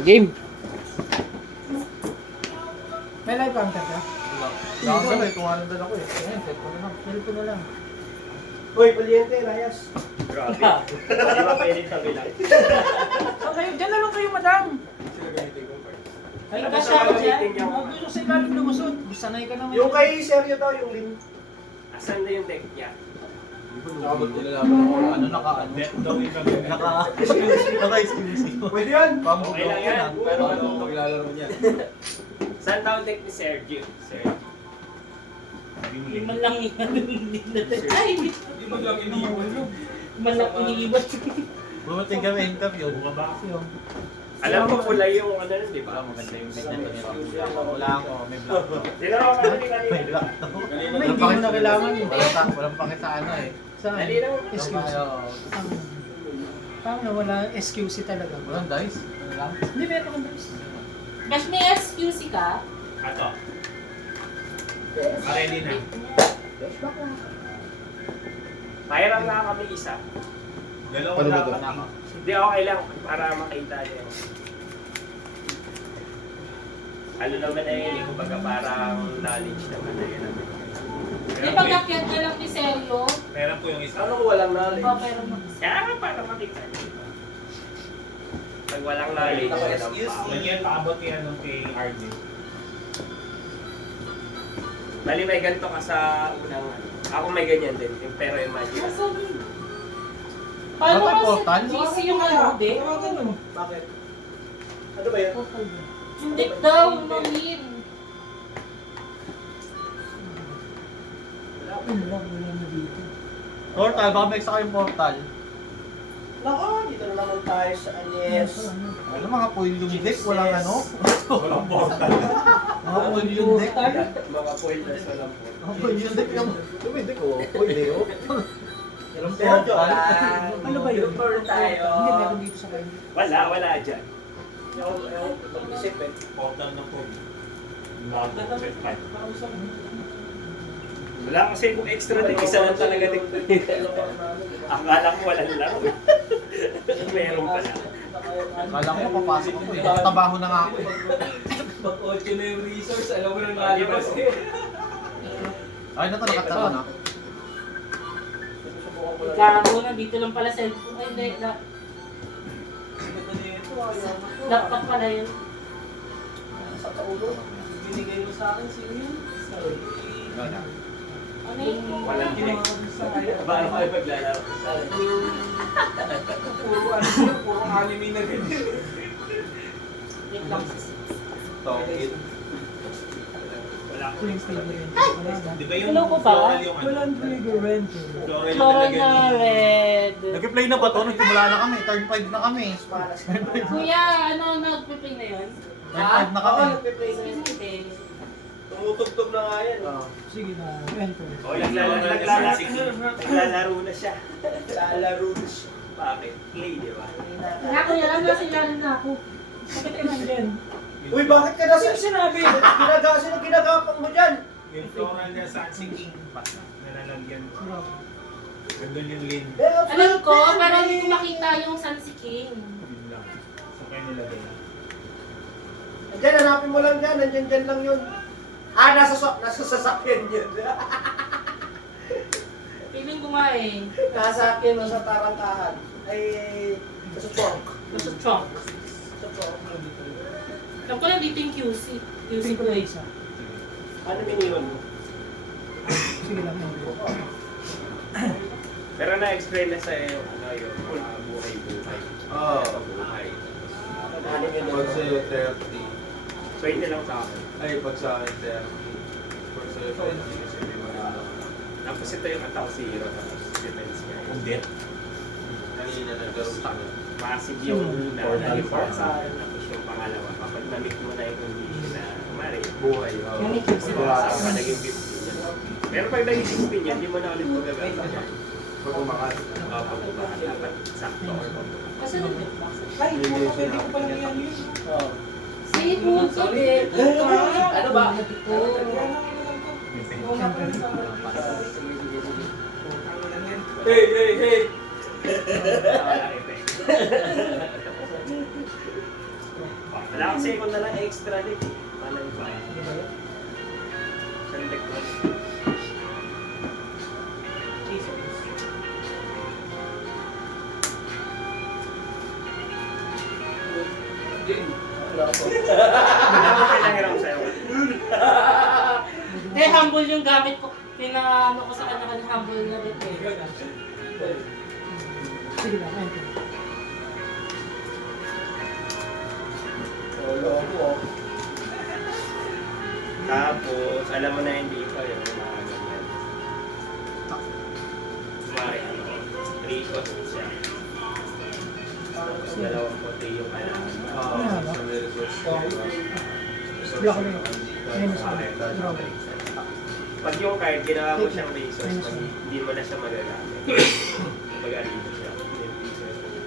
Game. May live counter ka? Dami ka na, ituwanan din ako eh. Ayan, set ko na lang. Set ko na lang. Uy, Valiente, Rayas. Grabe. Di ba pwede tabi lang? So, kayo, dyan na lang kayo, madam. Sila gamitin ko pa. Ay, Ano kasi sa ako gamitin niyo? dyan. Magulo sa ilalim lumusod. Sanay ka naman. Yung kay Sergio daw, yung Lin. Asan na yung deck niya? Nakabot nilalaban ako. Ano, naka-exclusive. Pwede yan. Okay lang yan. Pero ano, paglalaro niya. Saan daw deck ni Sergio? Sergio. Hindi man lang hindi natin. Ay, Hindi mo lang iniiwan yun. man lang iniiwan. Bumating kami interview. Alam ko pula yung ano nun, di ba? Maganda yung deck na ito. Wala ako, may black to. Tinanong ka ni May kanina. black to. May hindi mo na kailangan eh. Walang pakita ano eh. Saan? Dali lang. Excuse. Paano wala SQC talaga? Walang dice. Ano lang? Hindi, meron kang dice. Mas may SQC ka? Ato. Ready na. Mayroon na kami isa. Dalawa dapat ako. Hindi, okay lang para makita niyo. Ano naman na yun, kumbaga parang knowledge naman na yun. Di ba gakyat ka lang ni Sergio? Meron po yung isa. Ano kung walang knowledge? O, pero Kaya nga para makita niyo. Pag walang knowledge, walang Excuse power. Nagyan paabot yan nung kay RJ. Bali may ganito ka sa unang ano. Ako may ganyan din, pero imagine. paano Dapat kasi portal? GC yung ano, di? Tawagan mo. Bakit? Ano ba yan? Hindi daw, Nolin. Wala na dito. Portal, baka may isa kayong portal. Nako, dito na naman tayo sa Anyes. Ano mga foil yung deck? Walang ano? Walang portal. Mga foil yung deck. Mga foilders walang po. Mga foil yung deck yung... Yung deck oh, foil eh oh. Walang Pero joke portal. lang. Ano ba yun? Looper tayo. Hindi, meron dito sa kanya. Wala dyan. Yung pag-isip eh. Portal na po. Lago, set 5. Wala kasi kung extra din, isa lang talaga din. Akala ko walang laro. Meron pala. Kala ko papasok ako eh. Tabaho na nga ako eh. Pag-8 na yung resource, alam mo na Lalabas eh. Ay na to, nakatalo na. Gago na, dito lang pala cellphone. Ay, hindi. Laptop pala yun. Sa kaulo. Binigay mo sa akin, sino yun? Wala. Ano yun? Walang kinig. Paano kayo paglalaro? Puro anime na ganyan. Wait lang. Tokit. Wala ko. Yung flavor yun. Di ba yung Hello ko ba? floral yung ano? Walang trigger renter. Floral yung Floral nilagyan na ni... red. Nag-play na ba to? Nagsimula na kami. Turn 5 na kami. Malas. Kuya, ano, nag-play na yun? Turn 5 na kami. nagpe-play na Excuse yun. me, babe. Tumutugtog na nga yan. Sige na, enter. O, naglalaro na siya. Lalaro na siya. Bakit? Play, di ba? Kaya kuya, lang nasa ilalim na ako. Bakit ka nandyan? Uy, bakit ka nasa... Sino sinabi? Sino ginagapang mo dyan? Yung floral niya sa King Pass na nalalagyan. Gandun yung lane. Alam ko, pero hindi ko makita yung Sansi King. Yun lang. So kaya nilagay na. Diyan, hanapin mo lang dyan. Nandyan lang yun. Nasa sasakyan yun. Feeling ko nga eh. Nasa akin o sa tarangkahan. Ay, sa trunk. Nasa trunk. Sa trunk. Alam ko lang dito yung QC. QC Sige ko na place. isa. Ano miniwan mo? Sige lang, enter. Pero na-explain na sa'yo yung ano yung buhay-buhay. Oo. Buhay. Ano yun? Pag sa'yo 30. 20 lang sa akin. Ay, pag sa akin 30. Pag sa'yo 20 kasi may maganda. Tapos ito yung attack zero, tapos defense niya. Hindi. Kanina nagkaroon sa akin. Massive yung una, Portal naging pa. portal. Tapos yung pangalawa, kapag na-meet mo na yung condition na, kumari, buhay. May QC Sama naging 15 yan. Pero pag naging 16 yan, hindi mo na ulit magagamit. Pag umakas. Pag umakas, dapat sakto or pag umakas. Kasi Ay, pwede ko palang yan yun. si Puto, babe. Ano ba? Hey! Wala ito eh. Wala kang second na lang extra leg. Malay ko. Di ba yun? Isang leg ko. Wala po. Kailangan ako sa'yo. Eh, humble yung gamit ko. Pinaano ko sa kanya humble na rin eh. Sige lang, enter. Solo mo. Tapos, alam mo na hindi pa yun. Mga ganyan. Kumari, 3 cost siya. Tapos, 2 puti yung kailangan. Sa may resource ko. Block ko na. Minus one. Draw. Pag yung card, ginawa mo siyang resource, pag hindi mo na siya magagamit. Mag-arito siya.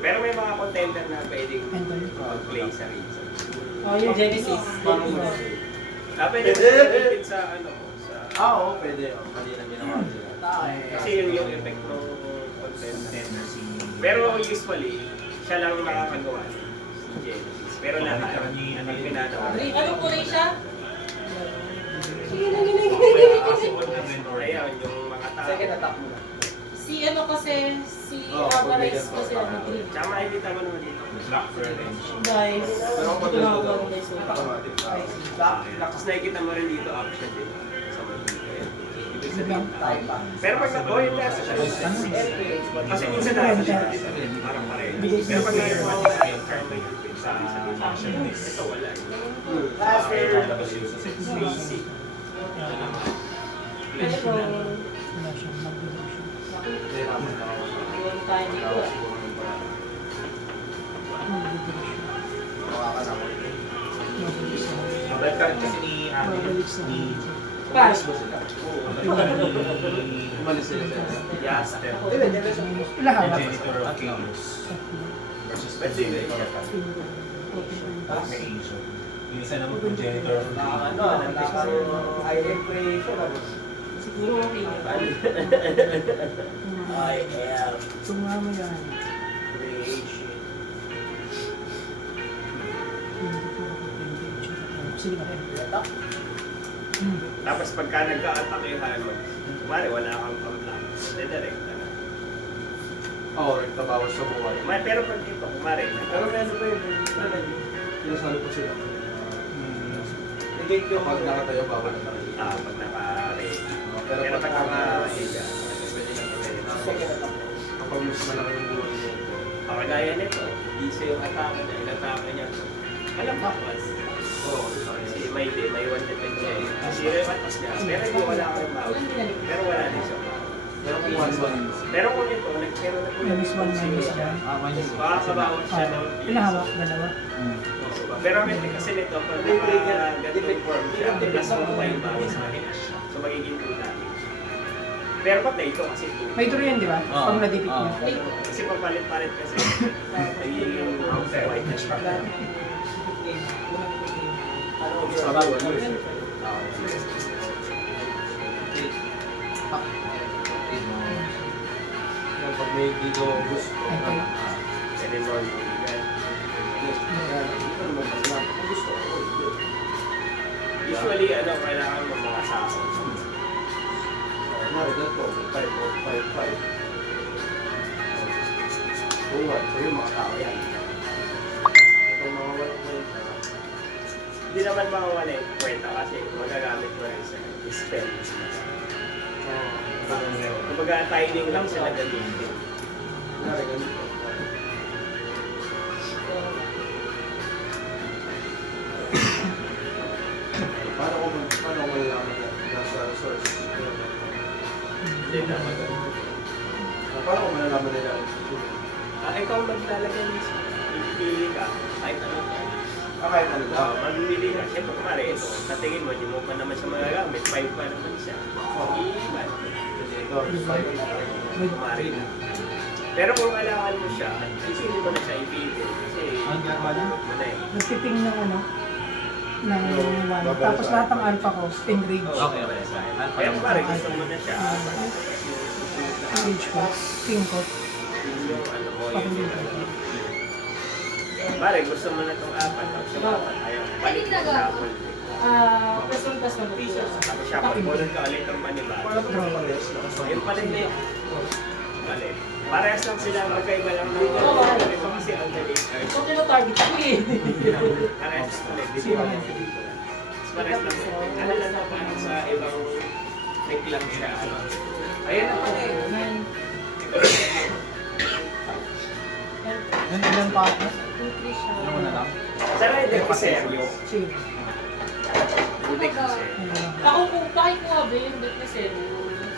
Pero may mga contender na pwedeng Enter. mag-play sa resource. Oh, yung Genesis. Pwede mo siya sa ano mo, sa... Oo, pwede. Kanina ginawa nila. Kasi yun yung effect ng contender. Pero usually, siya lang makakagawa si Genesis. Pero lahat, pag pinanawa. Anong kulay siya? Ayan, yung mga tao. Second attack mo na. Si ano kasi, si Oh, Alvarez pag kasi ano, green. Tsaka makikita mo naman dito. Guys, Pero kung pag ginagawa dito, ko guys. automatic. Tapos nakikita mo rin dito option dito. Sa mga ibig sabihin. Tayo pa. Pero pag na-boy, pero sa kasi minsan tayo siya parang pareho. Pero pag nagawa ko sa ito wala. Last year. Basic. Pero, Wala siyang mag-devotion. Nahirapan na ako. yun tayo dito. Mag-devotion. Hawakan ako. Mabilis na. Red card kasi ni Mabilis na. Pass. Ba sila? Umalis sila sa Yes. Hindi, diretso. Ilang hawak? Janitor of Chaos versus Pwede ba siya? Creation. Yung isa naman kung Janitor of Chaos. Ano, I am creation. Siguro okay na. I am Tumama yan. creation. Sige na, enter. Tapos pagka nagka-atakehan mo, kumari wala kang pang-block, direct na. Oo, nagtabawas sa buhay. Pero pag ito, kumari, Pero may ano pa yun, pinasalo po sila. Negate yung Kapag nakatayo, bawal na tayo. pag naka-ready. Pero Pero pag pag naka-higa, pwede na second attack. kapag mas malaki yung buhay niya, Pakagaya nito, isa yung atake niya, inatake niya. Alam ba, mas? oo, sa kanya. Kasi may one defense siya eh. Zero yung atas niya. Pero hindi wala ka rin mouse. Pero wala din siya mouse. Pero kung one-one, Pero kung ito, nagkaroon na po Minus one, minus one. makakabawas siya ng Ilang hawak? Dalawa? Pero ang ito kasi nito, pag ganitong form siya, plus mo pa yung bago sa akin. So magiging 2 damage. Pero patay ito kasi 2. May draw yan, di ba? Pag nadipit niya. Kasi papalit-palit kasi. Nagiging white na siya. Ano, sabi ko, ano eh. Yung pag may dito gusto, Pwede mo yung ganyan. dito naman lang. Kung gusto ko, Usually, kailangan mo mga sako. Kunwari, ganito, 5, 5, 5. Buwan, so yung mga tao yan. Itong mga walang Hindi naman makawala yung kwenta kasi magagamit mo rin sa spell. Kumbaga timing lang sila gamitin. kunwari, ganito. Paano ko malalaman na nasa resource? Hindi naman. Paano ko malalaman nila? Ikaw maglalagay ng pipili ka, kahit ano ka. Kahit ano lang. Mamimili ka. Siyempre kumari ito, sa tingin mo, di mo pa naman siya magagamit, 5 pa naman siya. Iiwan. Ito, 5. Kumari na. Pero kung kailangan mo siya, isili mo na siya ipili. Kasi, mo na eh. Nagpiping ng ano? Ng one. Tapos lahat ng alpha ko, enrage. Okay. Kaya kumari, gusto mo na siya. Enrage ko. Ping ko. Yung ano mo, Pag hindi yung ko. Pare, gusto mo na itong apat. Tapos yung apat, ayaw. Palit mo sa apple. Plus 1 plus 1. Tapos siya, pag-bulon ka ulit ng manibago. So, yung palit na yun. Palit. Parehas lang sila, magkaiba lang ng ito kasi ang dalit. Ito tinatarget ko eh. Parehas lang ulit. Parehas lang ulit. Ano lang na parang sa ibang trick lang siya. Ayan na pala eh. Ilan pa ako? Ano mo na lang? Sa rider ko seryo. Sige. Butik ko seryo. Ako kung kahit mo ba yung bet na zero,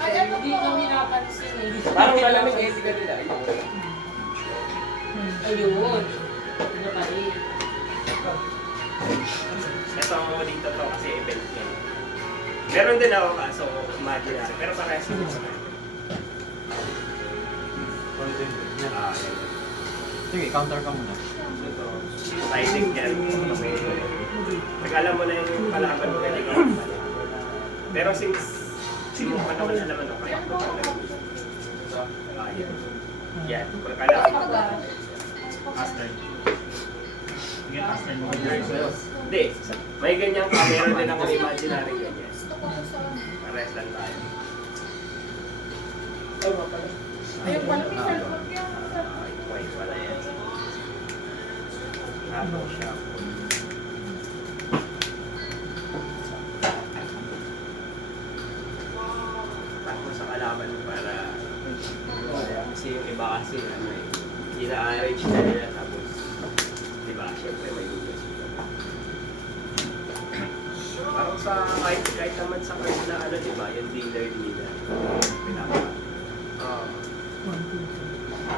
hindi kami napansin eh. Parang malamig eh, hindi ka nila. Ayun. Ano pa rin. Ito ako dito to kasi event yan. Meron din ako kaso imaginary. Pero parehas lang sa akin. Sige, counter ka muna. Sizing yan. Nag-alam mo na yung palaban mo na ikaw. Pero since mo pa naman alaman ako, kaya ko yan. Pero kailangan Aster. Sige, Aster mo. hindi. May ganyan ka. Meron din ako imaginary ganyan. Parehas lang tayo. Ayun pala. White pala yan. Apple siya. Takbo sa kalaban mo para kasi yung iba kasi ano eh, hindi na-arrange na nila tapos diba, syempre may gusto sila. Parang sa kahit naman sa kanila ano diba, yung dealer nila pinaka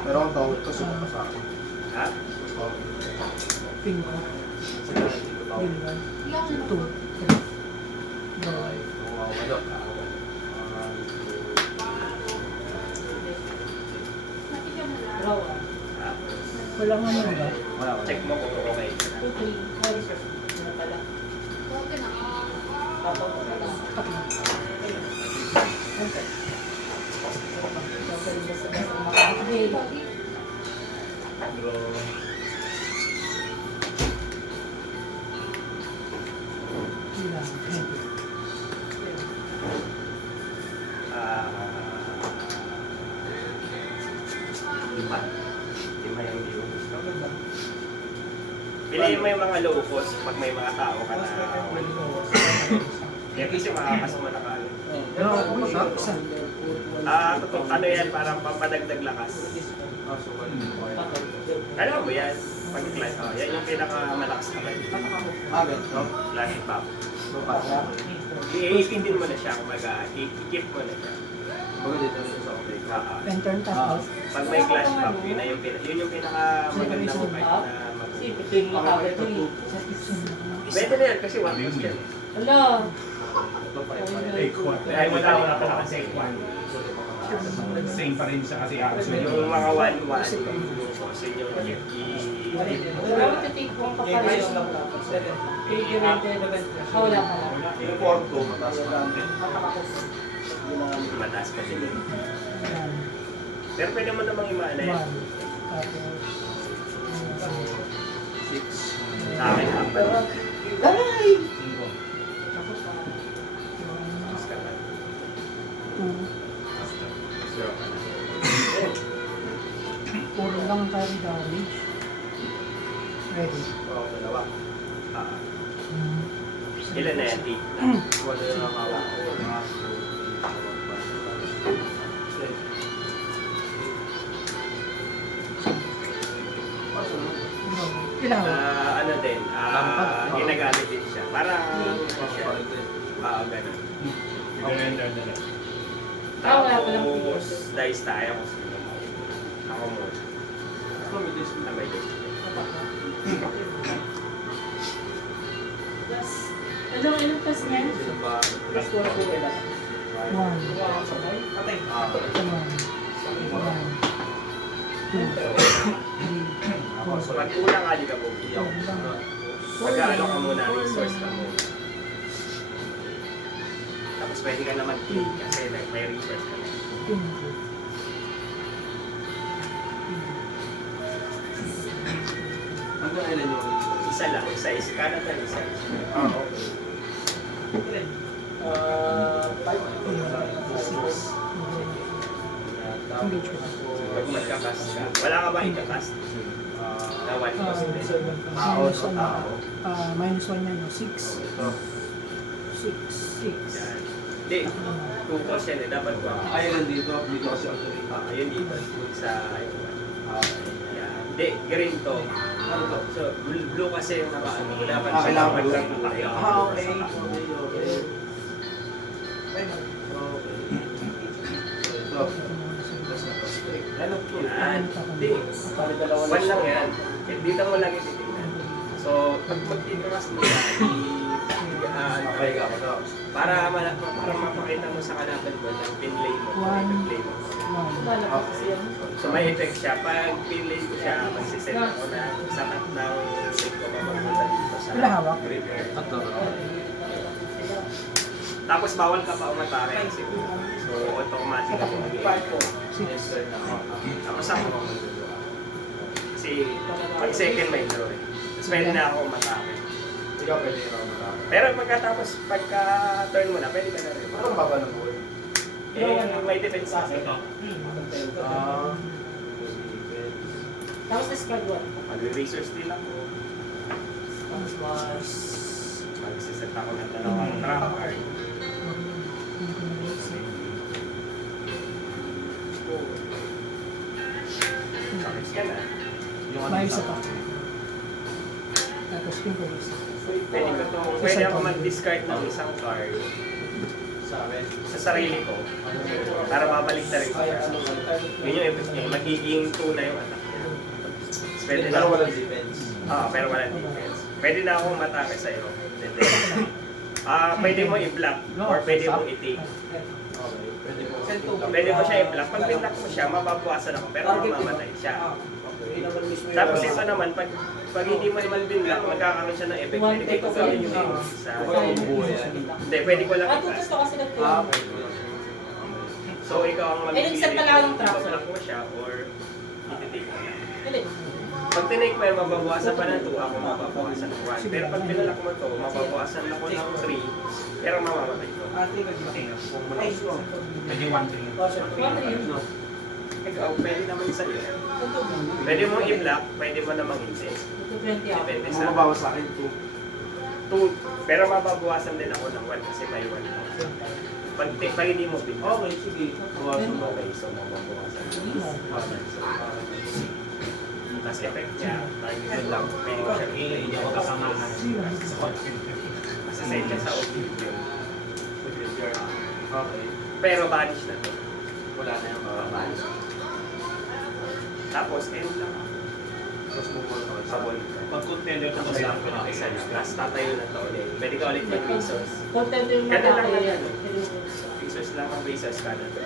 Pero ang tawag ko, sumaka sa akin. ha? Pink ko. Bilban. 2. 3. Draw ah. Tapos Wala nga mo ba? check mo kung okay. 2, 3. Ano pala? Lima. Lima yung hindi mo gusto. Piliin mo yung mga low cost pag may mga tao ka na yan kasi makakasama mo na kaagad. Pero ako sa Totoo, ano yan, parang pampadagdag lakas. Alam mo yan, pag-class, yan yung pinakamalakas na kayo. ganito. Class pop. Baga I-iipindin mo na siya, i-keep mo na siya. dito sa okay. Lantern tapos. Pag may clash pop, yun yung pinakamagandang fight na Kasi ito yung makagad yun eh. Pwede na yan kasi one use yan. Hala! Take one. Ay, wala pala kasi one. Same pa rin siya kasi Axel. Yung mga 1-1, kasi yung i-keep mo. Pero ito-take one ka pa rin. Figurated. Wala pala. Yung 4-2, mataas pa lang. Mataas pa din yun. Ayan. Pero pwede mo namang imaana yan. 1. Tapos. 6. Sa akin, apat. Mas ka na. 2. Zero ka na. Puro lang carry damage. Ready. Oo, dalawa. Ilan na yan? 8. Wala yung nakawala ko. Ilan? Ano din, ginagamit din siya. Parang, ganun. Surrender na lang. Wala palang Tapos, dice tayo. Ako mo. Na may dice. Plus, ilang plus na yun? Plus 4 po wala. 1. Patay. 2. 3. 4. Pag kulang ka, di ka bumili. Pag-ano ka muna, resource ka muna. Tapos pwede ka naman click kasi may resource ka na. ilan yung Isa lang, isa is kanan na isa is. Ah, okay. Engagement. Pag magkakast ka, wala ka ba ikakast? Na one cost din. Tao sa tao. Minus 1 yan, no? 6. Ito. 6. Yan. Hindi, 2 cost yan eh. Dapat ko. Ayun nandito. Dito kasi actually. Ayun dito. Sa ito. Okay. Yan. Hindi, green to. Ano to? So, blue kasi yung nakaano. Dapat Ah, kailangan dapat blue. lang tayo. Ah, okay. Okay. Ito. Plus na to. Ano to? Yan. Hindi. One lang yan. Dito mo lang ititignan. So, pag magtitikas mo siya, Okay ka ba to? para mapakita mo sa kalaban mo ng pinlay mo. One. Pinlay mo. 1. Lalabas kasi yan. So may effect siya. Pag pinlay ko siya, magsiset ako na sakat ng set ko papunta dito sa Wala hawak? repair. Ito. Tapos bawal ka pa umatake kasi so automatic ako mag-i-echo. 6. Tapos ako ako magagawa. Kasi pag second may draw eh. Tapos pwede na ako umatake. Ikaw pwede ka matapos. Pero pagkatapos, pagka turn mo na, pwede ka na rin. Parang baba ng buhay. May defense kasi. Ah. Tapos discard 1. Mag-razor steel ako. Tapos Magsiset ako ng dalawang trap card. Sakit ka na. May isa pa. Tapos pink ko isa. Pwede ako mag-discard ng isang card Sa akin. sa sarili ko para babalik na rin ko. Yun yung effect niya. Magiging 2 na yung attack niya. Pwede na Pero ako. walang defense. Pero walang defense. Pwede na akong matake sa'yo. Pwede mo i-block or pwede mo i-take. Okay. Pwede ko. Pwede mo siya i-block. Pag binlock mo siya, mababawasan ako pero mamamatay siya. Tapos ito naman, pag hindi mo naman binlock, magkakaroon siya ng effect. Pwede ko gawin yung sa... Hindi, pwede ko lang Ah, i-cast. gusto kasi nag Ah, okay. So ikaw ang Eh, set na lang ang trap. i-block mo siya or i-take mo. Hindi. Pag tinake mo yan, mababawasan pa ng 2, ako mababawasan ng 1. Pero pag binalak mo to, mababawasan ako ng 3, pero mamamatay ko. Pwede 1-3. Ikaw, pwede naman sa'yo. Pwede mo i-block, pwede mo namang hindi. 220 ako. Depende Ang sa mabawas sa akin, 2. Pero mababawasan din ako ng 1 kasi may 1 ako. Pag hindi mo binlock. Okay, sige. Bawasan mo. Okay, so mababawasan. Tapos effect niya, target lang. Pwede ko siya Hindi ako kasamahan. Masasend siya sa Oblivion. Okay. Pero banish na to. Wala na yung Banish. Tapos end lang. Tapos move on ako. Sabon. Pag contender ko Tapos sa lang ko isa lang. Tapos tatayo na to ulit. Pwede ka ulit mag-resource. Content yung Ganun lang matake. yan. Resource lang ang resource ka na to.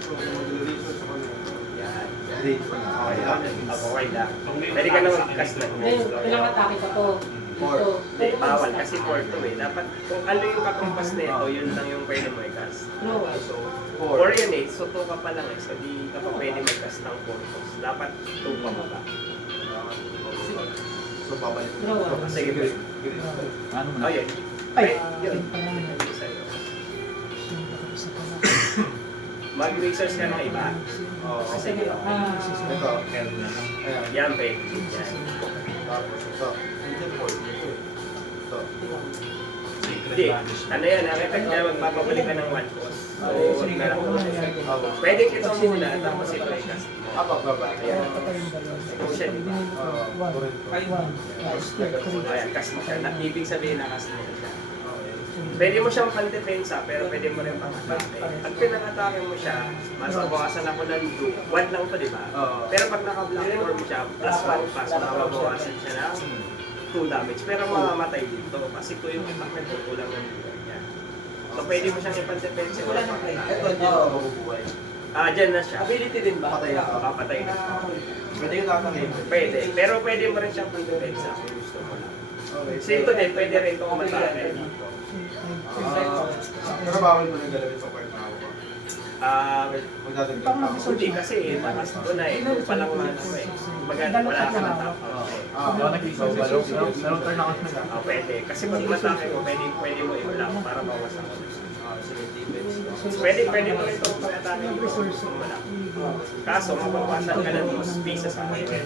So, mag-research ako ng Yan. date pa na. Okay Okay lang. lang. Okay lang. Pwede ka na mag-cast na. Ngayon, ilang atake pa to? Four. Ito. Hindi, bawal kasi 4 to eh. Dapat kung ano yung kakumpas na ito, yun lang yung pwede mo i-cast. No. So, 4. 4 yun eh. So 2 ka pa lang eh. So di ka pa pwede mag-cast ng 4 cost. Dapat 2 pa ba? So, babalik. Draw. Sige, Green. Ano Oh, yun. Ay, Yun. pink pa lang yan. Pwede sa'yo. Isa pa lang. Mag-research ka ng iba. Oo. Sige. Ah, Ito. Meron na lang. Ayan. Yan, pwede. Yan. Tapos ito. Ito. Ito. Hindi. Ano yan, ang effect niya, magpapabalik ka ng 1 cost. So, wag na lang. Pwede ito muna, tapos ito i-cast mo. Baba. Ayan. Patay yung dalawa. Ito siya, di ba? One. Still, 3. Ayan, cast mo siya. Ibig sabihin na cast mo siya. Pwede mo siyang pan-depensa, pero pwede mo rin pang-atake. Pag pinang-atake mo siya, mas mabawasan ako ng 2. 1 lang to, di ba? Pero pag naka-block form mo siya, plus 1 pass, mababawasan siya ng 2 damage. Pero mamamatay dito kasi 2 yung attack na kulang ng buhay niya. So pwede mo siyang ipan-depensa o pang-atake. Ito, hindi ako mabubuhay. Dyan na siya. Ability din ba? Patay na ako. Papatay na. Pwede yung tatangin. Pwede. Pero pwede mo rin siyang pan-depensa kung gusto mo lang. Okay. Kasi ito din, pwede rin itong umatake dito. Pero bawal mo nang galawin sa part na ako. Magdadagdag Pang pa ako. mag-research Hindi na. kasi takas doon na eh. Doon pa lang man ako eh. Kumbaga wala ka ng top. Dalawang turn ako. Pwede. Kasi pag matake mo, pwede mo i-block para bawasan mo. Pwede mo ito pag atake mo. Resource. Wala. Kaso mabawasan ka ng 2 pieces sa akin.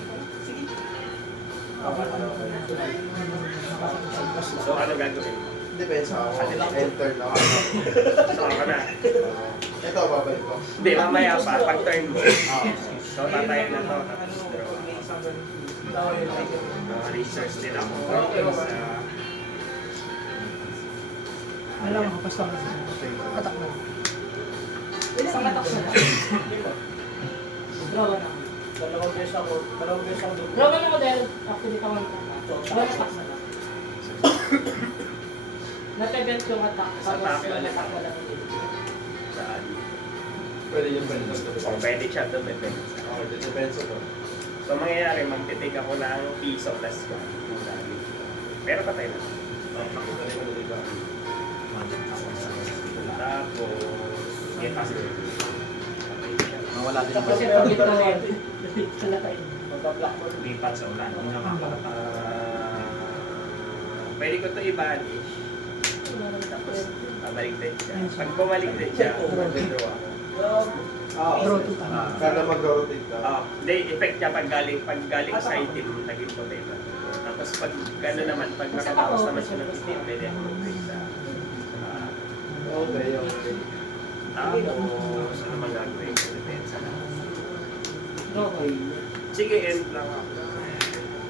So ano gagawin? Depende sa ako. Enter na ako. So ka na. Ito, babalik ko. Hindi, mamaya pa, pag turn mo. So tatayin na to. Tapos draw. Research din ako. Alam mo, basta ako. Atak na. Isang atak na lang. Draw na. Dalawang beses ako Draw na mo dahil actually ka man. Draw na atak na lang. Na-prevent yung attack. Sa attack Tapos ulit. attack mo lang. Saan? Pwede yung pwede sa O pwede siya dumepend. Okay, depende sa to. So mangyayari, magtitig ako ng piso plus 1. Pero patay na. Tapos, get us. Mawala din Tapos ito dito rin. Kalakay. Magpa-block mo. Lipat sa ulan. Hindi nakakala. Pwede ko ito i-banish. Tapos, balik-din siya. Pag bumalik-din siya, mag-draw ako. Draw to time. Kaya mag-rotate ka. Hindi, effect niya pag galing sa item, naging potato. Tapos pag gano'n naman, pag nakatawas naman siya ng item, pwede ako mag-break sa Okay, okay. tapos, ano man gagawin ko, depensa na. Draw ko. Sige, end lang ako.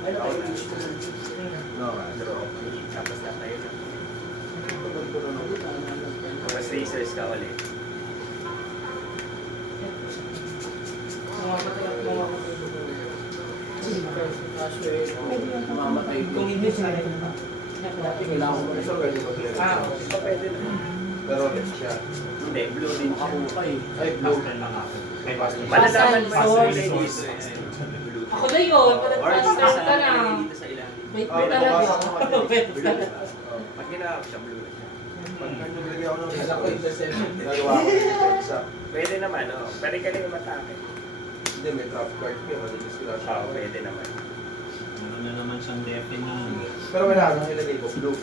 Ano Ako kayo? na. Draw. Tapos na tayo na. Mas racers ka ulit. Mamamatay. Kung hindi sila, dati kailangan mo Ito pwede mag-clear. So pwede na. Pero red siya. Hindi, blue din siya. makahukay. Ay, blue. After lang ako. May Malalaman mo Pasal, yung source. ladies. Ako na yun. Or Pag-transfer ka na. dito sa ilalim. Wait Ah, mo talaga. nabasa ko nga. Wait Blue. talaga. Pag ginawa ko siya, blue na siya. Pag nilagyan ako ng Kailangan ko interception. ginagawa ko ng depensa. Pwede naman, oh. Pwede ka rin matake. Hindi, may trap card ka. Malinis sila siya. Pwede naman. Ano na naman siyang deafening. Pero kailangan nang ilagay ko blue.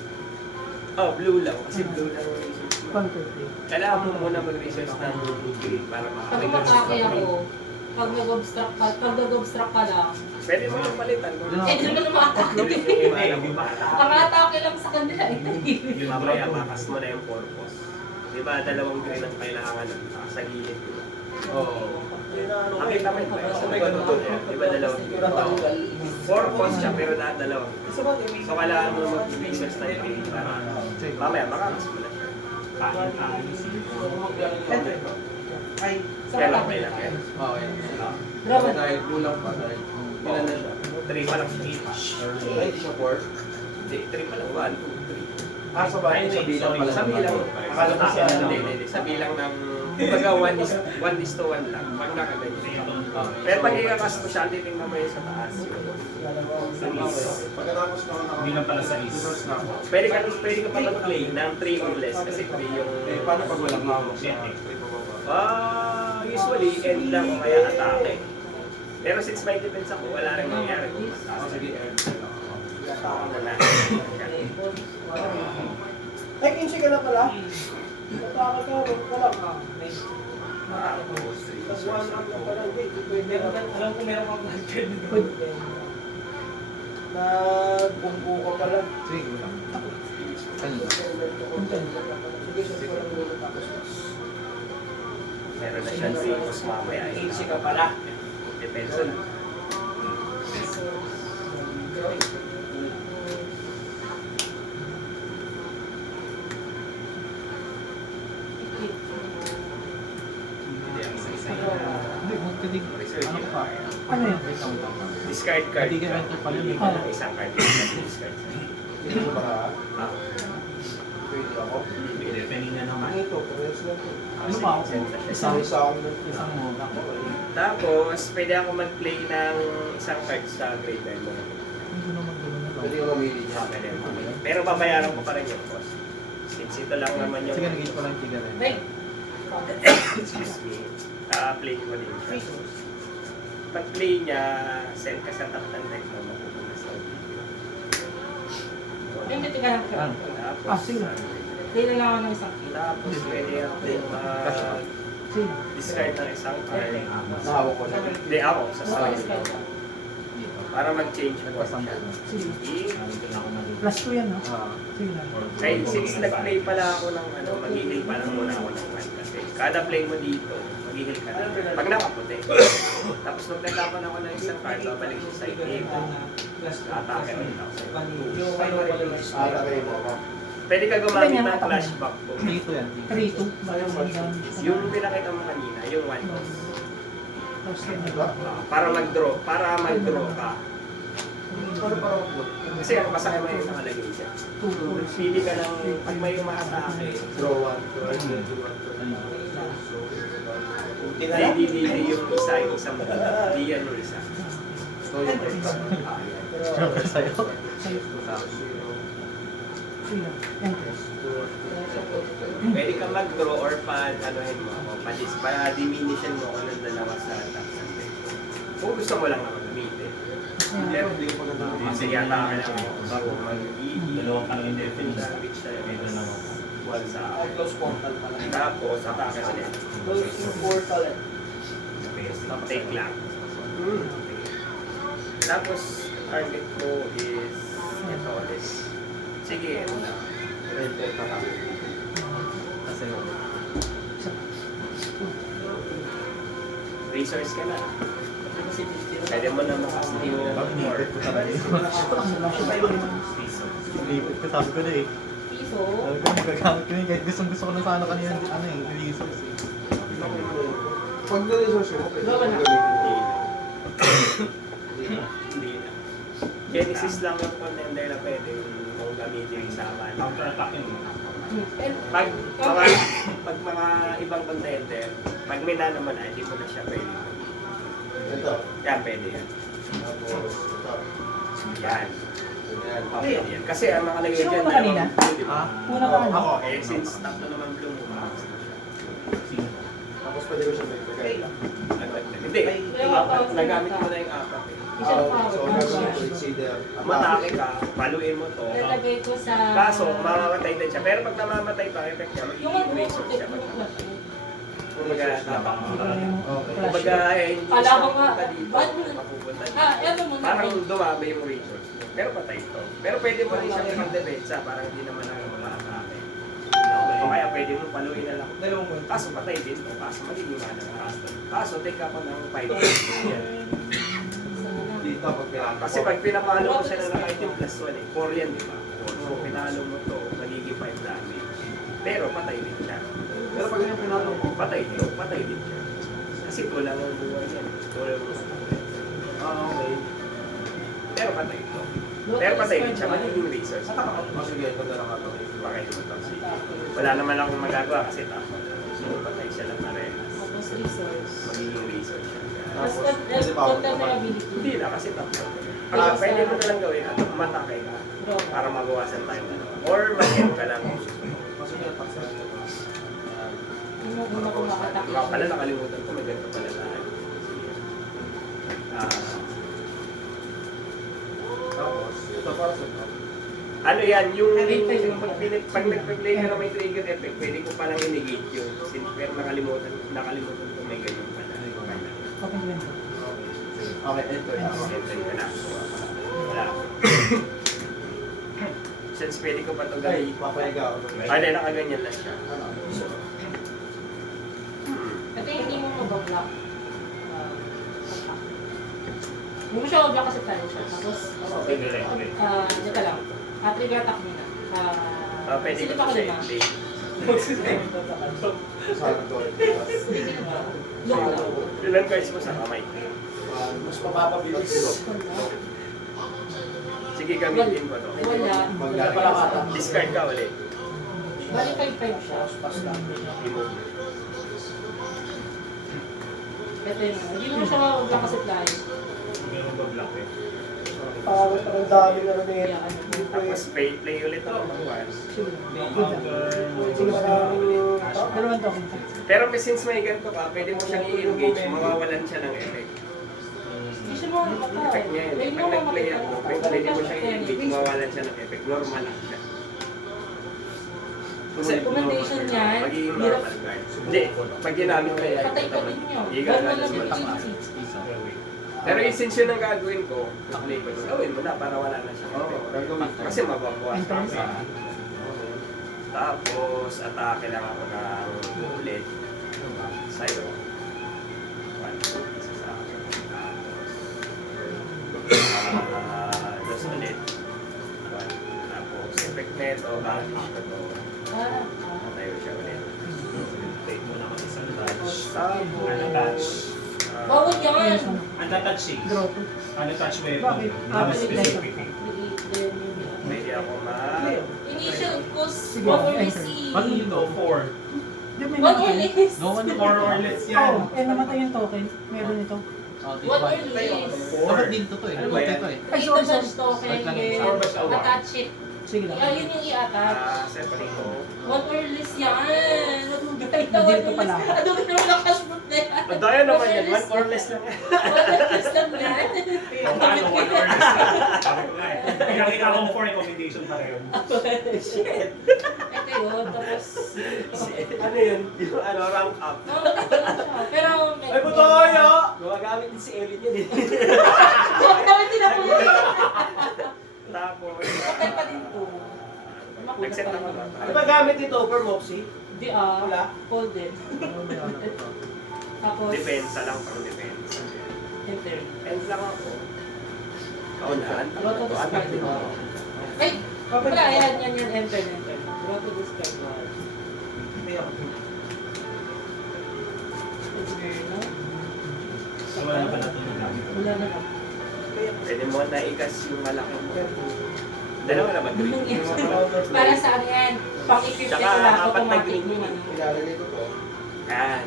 Oh, blue lang. Kasi blue lang yung research mo. Conquer. Kailangan mo muna mag-research ng green para Pag makakita. umatake ako, pag nag-obstruct ka lang, Pwede mo lang palitan. eh, doon ka na ma-atake. Yung alam mo ba? Ang atake lang sa kanila, ito. Mamaya makas mo na yung purpose. Di ba, dalawang green ang kailangan sa gilid. Oo. Nakita mo yun ba? Di ba dalawang green? Purpose siya, pero lahat dalawang. So, kailangan mo mag-research na yung green para mamaya makakas mo na siya. Kaya lang may lang yan. Okay. Draw na. Dahil blue lang pa. Dahil ilan na siya? 3 pa lang siya. Ay, hindi siya 4. Hindi, 3 pa lang. 1, 2, 3. Ah, sa bahay, sa bilang pala. Sa bilang. Akala ko siya, ano? Hindi. Sa bilang ng, kumbaga 1:1 lang. Pag nakaganyan. Pero pag ikakas mo siya, titingnan mo yun sa taas. Pagkatapos na ako Hindi lang pala sa is. resource na ako. Pwede ka pa mag-play ng 3 or less kasi 3 yung... Eh, paano pag walang hawak sa Usually, end lang o kaya atake. Pero since may defense ako, wala rin mangyayari kung mataas. Sige, air. Ano na. Ay, 15 ka na pala. Nataka ka, wala ka. Tapos, Tapos 1 round ka pala. Hindi, pwede. Alam ko meron kang budget. Nagbunggo ka pala. Sige, wala. Sige, sige ko lang muna tapos. meron na siyang tapos mamaya. 15 ka pala. Depends na. Hindi ang isa-isa research yung fire. Ano yun? Discard card Hindi ka ka. rin pala Hindi may- ka ng isang card. Discard card. Hindi ko ba ka? Ah. Pwede ako. Deafening na naman. Ano ito? Parehas lang ito. Ano ba ako? Isa akong Isang mo. Tapos, pwede ako mag-play ng isang card sa graveyard mo. Pwede ko mamili niya. Pwede mo. Pero babayaran ko pa rin yung cost. Since ito lang naman yung... Sige, nagigit ko lang tiga rin. Wait. Excuse me. Play ko din siya. Pag play niya, send ka sa top ng deck mo, mapupunta sa video. Hindi, tika lang. Tapos, sige. Play na lang ako ng isang kilo. tapos pwede ako Sino? discard ng isang card. Nahawak ko na. Hindi ako, sa Oo, start. discard. Para mag-change mo siya. Sige. Sige. Plus 2 yan, no? Ah. Sige na. Ay, since nag-play pala ako ng mag-heal pa lang muna ako ng 1 kasi kada play mo dito, mag-heal ka na. Pag nakaputi. Tapos nung naglaban ako ng isang card, babalik siya sa game. Atake rin ako sa Atake mo ako. Pwede ka gumamit Ilan yan, ng atake? flashback po. 3-2. Yung pinakita mo kanina, yung 1 Tapos yan. para mag-draw ka. Paano parang ako? Kasi ang masakit mo yung nakalagay siya. 2-4. Pili ka ng, pag may umaatake, Draw 1, 2, 1, 2, 1, 2. hindi yung isa, yung isang hindi yan yung isa. So, yung Sa'yo. Sige na. Enter. Pwede ka mag-draw or anuhin mo ako, pa-diminishin mo kung anong dalawa sa top ng deck. Kung gusto mo lang naman gamitin. hindi ko pa ganda. Sige, atake lang ako. Bago mag-i-heal. Dalawang parang indefinite. Damage tayo. Ito na ako. One sa akin. Close portal pala. Tapos, atake ulit. Close portal. Take lang. Tapos, target ko is ito ulit. Sige, ito na. Enter ka na. Resource ka na. Pwede mo na makasiti mo more. Lipit ko, sabi ko na eh. Piso. Sabi ko, magagamit ko yun kahit gusto ko na sana kanina, ano eh, resource eh. Pag na-resource mo, pwede mo Gawa na. gamitin. Hindi na. Genesis lang yung contender na pwede mong gamitin sa aman. Counter-attack yun. And, Pag mga ibang contender, pag may na naman ay hindi mo na siya pwede. Ito. Yan, pwede yan. Tapos, ito. Yan. Ganyan. Okay, yan. Kasi ang nakalagay Sino dyan, una kanina? blue, di ba? Una ka ano? Ako, eh, since tatlo naman blue mo, Tapos pwede ko siya magbigay. Hindi, nagamit mo na yung apat eh. isa na So, power. gagawin ko, it's either Matake ka, paluin mo to. Nalagay ko sa... Kaso, mamamatay din siya. Pero pag namamatay pa, effect niya, Yung magiging ano razor siya. Kumbaga, tapak mo. Okay. Kumbaga, eh, hindi Kala siya ko nga, mapupunta dito. ba't mo- Mapupunta dito. eto muna. Parang dumami yung razors mo. Pero patay ito. Pero pwede mo rin siyang i-depensa, parang hindi naman ako makakake. O kaya pwede mo paluin na lang. Kaso patay din ito. Kaso magiging mana na kaso. Kaso take ako ng 5 yan. Dito, pag pinapako. Kasi pag pinapalo mo siya na item plus 1 eh, 4 yan di ba? So pinalo mo to, magiging 5 damage. Pero patay din siya. Pero pag yung pinalo mo, Patay din siya. Kasi tulang ang buhay yan. Tulang mo sa buhay. okay. Pero patay ito. Pero patay din siya, magiging razors. Oh, sige, ito na lang ako. Bakit mo ito? Wala naman akong magagawa kasi tama na. So patay siya lang na rin. Tapos resource. Magiging razors siya. Tapos Tapos, pwede pa ako contemporary ability. Hindi na kasi tapos. Pwede mo na lang gawin at matake ka para mabawasan tayo. Or mag-end ka lang. Kasi yung taksa nila. Una ko makatak. Ikaw pala nakalimutan ko, may ganito pala tayo. Tapos, ito para sa ito. Ano yan, yung Trigger. pag nag-play ka na may trigger effect, pwede ko palang i-negate yun. Pero nakalimutan ko may ganyan pala. Okay, ganito. Okay, enter na ako. Enter ka na. Wala. Since pwede ko pa ito Ay, gawin. papahiga ako. Hindi, nakaganyan lang siya. Ito yung hindi mo mabablock. Hindi mo siya mabablock kasi tayo siya. Tapos, dito lang. Trigger attack muna. Pwede ko Sige ito pa siya kalima. i-play. Sana to. Look lang. Ilan cards mo sa kamay? Mas mapapabilis. Sige, gamitin ko ito. Wala. Discard ka ulit. Bali 5-5 siya. Remove. Ito yun. Hindi mo siya mabablock kasi tayo. Meron ba block eh? Parang ang dami na rin eh. Hindi po Tapos play ulit ako once. Sige, maraming tao. Dalawang token. Pero since may ganito ka, pwede mo siyang i-engage, mawawalan siya ng effect. Hindi siya mo Effect niya yun. Pag nag-play ako, pwede mo siyang i-engage, mawawalan siya ng effect. Normal lang siya. Kasi Recommendation niya, magiging normal guard. Hindi, pag ginamit mo yan, patay ka din nyo. gagalas mo lang. Isa. Pero since yun ang gagawin ko, play ko, gawin mo na para wala na siyang Oo, effect. gagawin ko. Kasi mababawas ka sa tapos, atake lang ako ng ulit. Sa'yo. 1, 2, isa sa akin. Tapos, dos ulit. 1. Tapos, effect neto, banish ko to. Matayo siya ulit. Take mo na ako isang touch. Tapos, Ano touch? Bawal yan! Ano touch eh? Draw to. Ano touch weapon? Bakit? Ano specific? pwede ako Initial cost, Sige, one or enter. receive. Ano yun? No, 4. Di may One or namatay. less. No one Or less yan. Oo, namatay yung token. Meron ito. One or less. Dapat dito to eh. Ano ba yan? Ito eh. Ay, Ito sorry, touch sorry. token, Wait lang, then sorry, sorry. attach it. Sige lang. Ayun yung i-attach. separate ko. One or less yan. Nandito pala. Ano ka naman ang cash book na yan? Madaya naman yan, 1 or less lang yan. One or less lang yan. Paano 1 or less? Sabi ko nga eh. Pinakita akong 4 recommendation pa rin. Shit. Ito yun, tapos... Ano yun? Yung ano, rank up. Ito lang siya. Pero... Ay, butoyo! Gumagamit din si Erin yun eh. Huwag naman din ako yun. Tapos... Okay pa din po. Nag-set ako na. Ano ba gamit ito for Moxie? Di Wala. folded. Tapos... Depensa lang, pang depensa. Enter. End lang ako. Kaunahan. Roto discard din mo. Ay! Wala, yan, enter. Roto discard mo. So wala na ba natunog namin? Wala na. Pwede mo na ikas yung malaki mo. Dalawa na ba? Green? Para sa ano yan? Pang-equip Tsaka na lang, apat na automatic green. yung ano. Ilalagay ko to. Yan.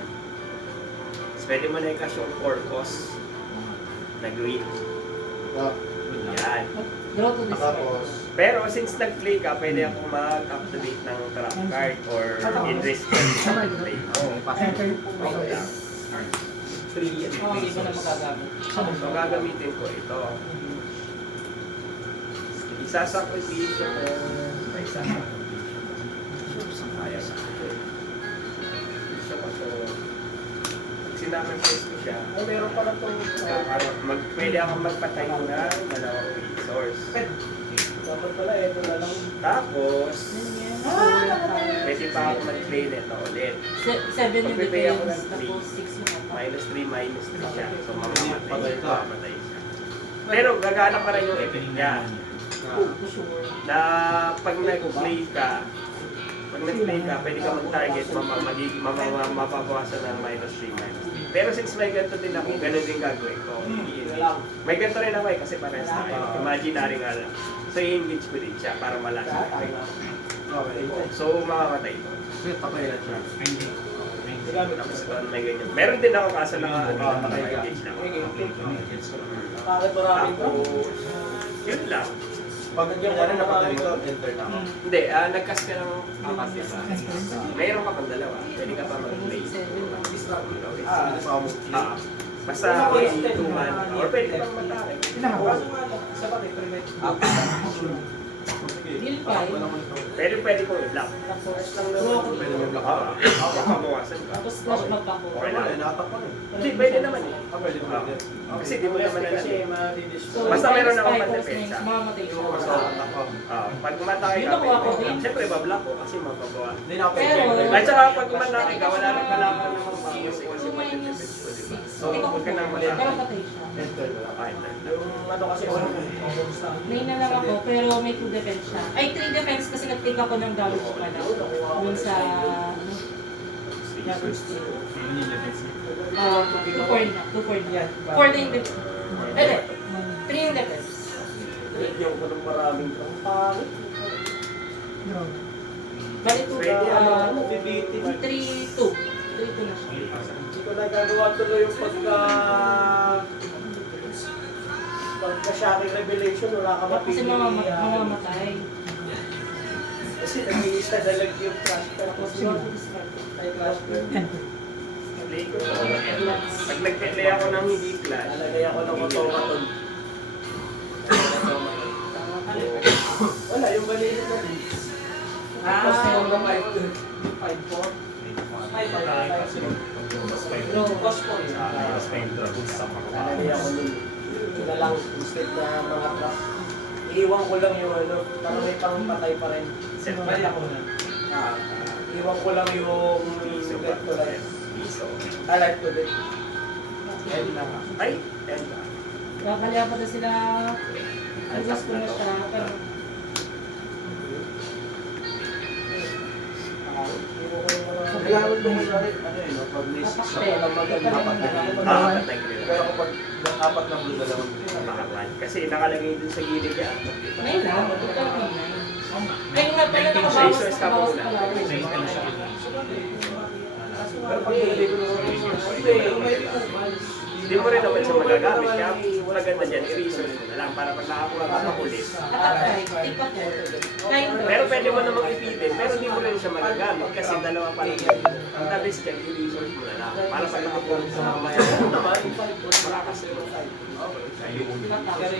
Tapos pwede mo na ikas yung 4 cost na green. Ah, Yan. Draw to discard. tapos, Pero since nag-play ka, pwede ako mag-activate ng trap card or in-risk card na play. Enter. Okay lang. Oo, hindi mo na magagamit. So gagamitin ko ito. Isasakripisyo ko. May isasakripisyo. Ayaw sa akin. Isasakripisyo ko to. Sinacrifice ko siya. Ay, meron pala itong... Pwede akong magpatay ng dalawang resource. Dapat pala, ito na lang. Tapos, pwede pa ako mag-play nito ulit. 7 yung Magpipay ako defense, ng tapos 6 yung attack. -3 siya. So, mamamatay Patay ka. mamamatay siya. Pero gagana pa rin yung effect niya. For sure. Na pag nag-play ka, pwede ka mag-target, mapapawasan ng -3. Pero since may ganito din ako, ganun din gagawin ko. May ganito rin ako eh, kasi parehas tayo. Imaginary nga lang. So, i-engage ko din siya para malasa yung effect. So, mamamatay ito. Patay na siya. Hindi. Tapos ito, may ganyan. Meron din ako kaso lang engage lang. Bakit maraming to? Tapos, yun lang. pag yung ano nakatayo ko, enter na ako. Hindi, nag-cast ka ng apat isa. Mayroon ka pang dalawa. Pwede ka pa mag-play. Basta may 2 man. Or pwede ka pang matake. Ilang ako? Sa bakit, prevent. Deal 5. Pwede kong i-block. Tapos, Pwede mo block. Mabawasan ka. tapos flash back ako. Okay lang. Natak ko eh. Hindi, pwede naman eh. Pwede mo pwede. Kasi di mo naman Kasi alam. ma-destroy. Basta meron akong five pandepensa. openings, mamamatay siya. So, atak ko. Pag umatake Yun ka, ako ako din. siyempre bablock ko kasi mababawa. Hindi na ako Pero- pwede. At saka pag umatake ka, wala nang kalaban ng mga kasi mag-defense ko, di ba? So, huwag ka nang Pero matake. patay siya. Enter na lang. Okay, enter na. Yung ano kasi, Main na lang ako, pero may 2 defense siya. Ay, 3 defense kasi nag-take ako ng damage pala. Dun sa... Yun yung defense niya. 2-4 na. 2-4 na. 4 na yung defense. Hindi. 3 yung defense. yung ko ng maraming ang pangit. Draw. Bali 2, Pwede, ano, 3-2. 3-2 na siya. Hindi ko nagagawa tuloy yung pagka... pagka-shocking revelation, wala ka Kasi mapili. mamamatay. Kasi nag-iisa dalag yung crash pad. Tapos yun, discard. Ay, crash pad. Play ko. Pag nag-play ako ng hindi clash, Nalagay ako ng automaton. Wala, yung ganito na din. Tapos yung na 5-4. 5-4. Cost po yun. Nalagay ako nun. Yun na lang, instead na mga truck. Iiwan ko lang yung ano, para may pangpatay pa rin. set pa rin ako na. Iiwan ko lang yung get to life. Piso. I like to live. End na nga. Ay, end na. Kakaliya pa na sila. Alas ko na siya. Pero Kailangan ko may sorry, ano yun, no? Pag may 6 Apat ako lang maganda, apat na lang. Apat na green. Pero kapag apat na blue, dalawang green. Makakuan. Kasi nakalagay dun sa gilid yan. ngayon lang, ito lang ngayon. Ay, nga pala nakabawas Razors ka nakabawas muna. pala. Pero pag nilagay ko naman yung Hindi mo rin naman siya magagamit. Kaya maganda dyan, i-research mo na lang para pag nakakuha ka ng pulis. Atatay, tipa ko. Pero pwede mo namang ipitin, pero hindi mo rin siya magagamit kasi dalawa pa rin yan. Ang tabis dyan, i-research mo na lang. Para pag nakakuha sa mamaya, ano naman, makakasunod.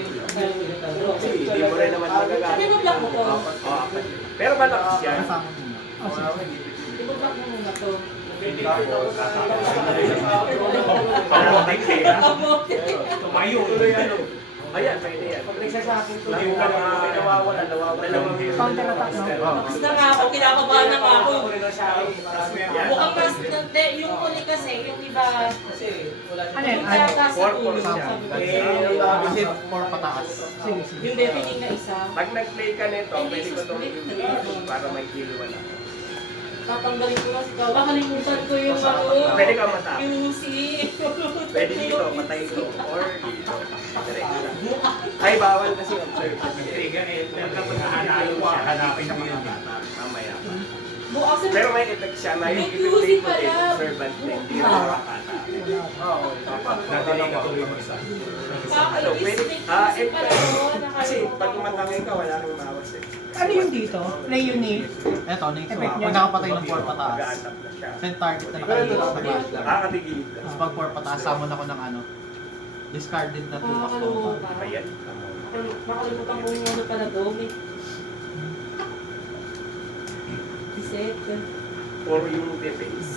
Kasi hindi mo rin naman magagamit. Hindi mo block mo to. Oo, apat. Pero malakas yan. Kasama muna. I-block mo muna to. Para mag-clear. Tumayo. Tuloy ano. Ayan, pwede yan. Pag nagsasakin to, Yung nawawala. dalawang Counter attack, no? Tapos na nga ako, kinakabahan na nga ako. Yan. Mukhang mas, hindi, yung huli kasi, yung iba, Kasi wala Ano yan? yung yata sa Four, ulo, four siya. sabi ko. Kasi 4 pataas. Sige, sige. Yung deafening na isa, Pag nag-play ka nito, pwede ko itong i-play para may kiluan ako. tatanggalin ko na si Kawa. Nakalimutan ko yung ano, Pwede ka matap. yung si... Pwede dito, patay ito. Or dito. Diretso lang. Ay, bawal kasi observe. Trigger eh. Dapat hanapin mo. Hanapin mo yun. Mamaya. Bukas na... Pero may effect siya na yung May i-play QC mo din, pala. observant din. Hindi ka makakata. Oo. Nadinig ka tuloy mo isa. Ano, pwede, QC pala yun. kasi pag matangay ka, wala kang mawas eh. Ano yung dito? Play unit? Eto, next Effect one. niya. Pag nakapatay ng 4 pataas, Mag-a-attack na siya. send target na Pero ito lang, nakaligid. flash lang. Nakakatigil lang. Tapos pag 4 pataas, summon ako ng ano, discarded na 2 packs Nakakaloka. Ayan. Nakalimutan ko yung ano pala to. May... Reset. Or yung defense.